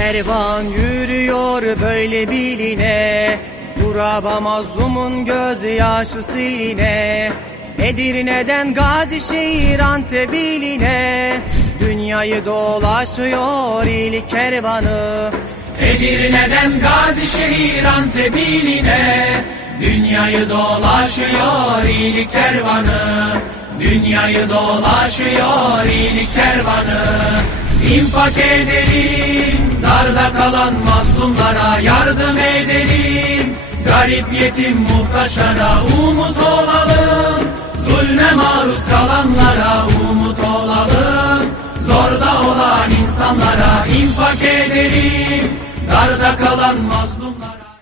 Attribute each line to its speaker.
Speaker 1: kervan yürüyor böyle biline Turaba mazlumun gözyaşı siline. Edirne'den Gazişehir Antep'iline Dünyayı dolaşıyor iyilik kervanı.
Speaker 2: Edirne'den Gazişehir Antep'iline Dünyayı dolaşıyor iyilik kervanı. Dünyayı dolaşıyor iyilik kervanı. İnfak edelim darda kalan mazlumlara yardım edelim. Garip yetim muhtaçlara umut olalım. Zulme maruz kalanlara umut olalım. Zorda olan insanlara infak edelim. Darda kalan mazlumlara